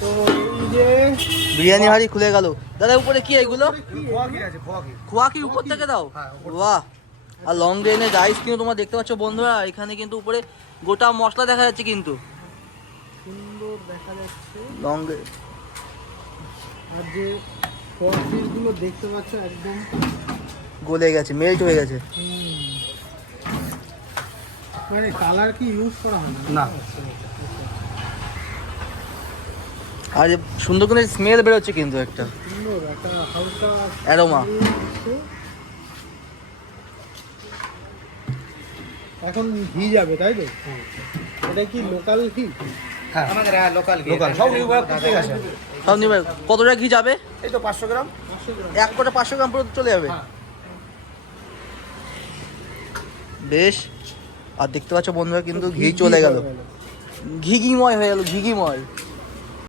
তো এই যে বিরিয়ানি হাঁড়ি খুলে গেল। দাদা উপরে কি এগুলো? খোয়া কি আছে? খোয়া কি উপর থেকে দাও? বাহ। আর লং রেঞ্জের রাইস কিন্তু তোমরা দেখতে পাচ্ছ বন্ধুরা, এখানে কিন্তু উপরে গোটা মশলা দেখা যাচ্ছে কিন্তু সুন্দর দেখা যাচ্ছে। লং আর যে খোয়া পিসগুলো দেখতে পাচ্ছ একদম গলে গেছে, মেল্ট হয়ে গেছে। মানে কালার কি ইউজ করা হয় না। আর সুন্দর করে স্মেল বেরোচ্ছে কিন্তু একটা সুন্দর একটা হালকা অ্যারোমা। এখন ঘি যাবে তাই তো? এটা কি লোকাল ঘি? হ্যাঁ আমাদের লোকাল ঘি, সব নিউবার্ক থেকে আসে। সব নিবে। কতটা ঘি যাবে? এই তো 500 গ্রাম। এক কোটা 500 গ্রাম পর্যন্ত চলে যাবে। বেশ। আর দেখতে পাচ্ছ বন্ধুরা কিন্তু ঘি চলে গেল, ঘিঘিময় হয়ে গেল, ঘিঘিময়।